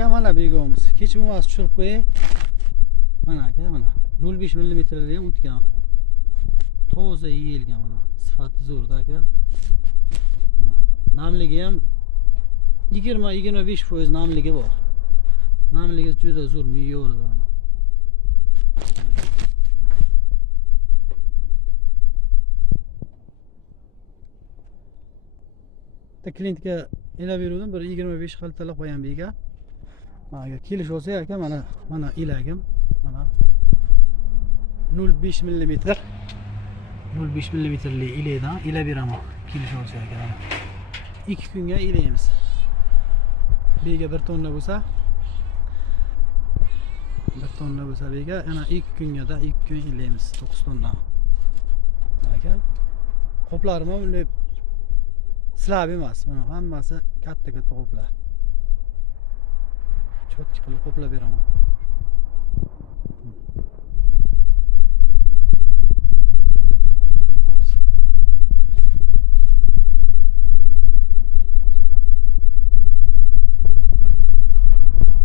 aka mana begimiz. Kechirmas tushirib qo'ying. Mana aka mana 0.5 mm ham o'tgan. Toza yeyilgan mana. Sifati zo'rda aka. Namligi ham 20-25% namligi bor. Namligi juda zo'r me'yorida mana. Klientga elab beruvdim, bir 25 xaltalab qo'yam bega. Mana kelish olsa aka mana elagim mana 0.5 mm 0.5 mm ilakdan elab beraman. Kelish olsa aka. 2 kunga elaymiz. Bega 1 tonna bo'lsa, 1 tonna bo'lsa bega yana 2 kunga 2 kun elaymiz 9 tonna. Aka qoplarım ham bunday slab emas. Mana hammasi katta qoplar. Cho'tki qilib qoplab beraman.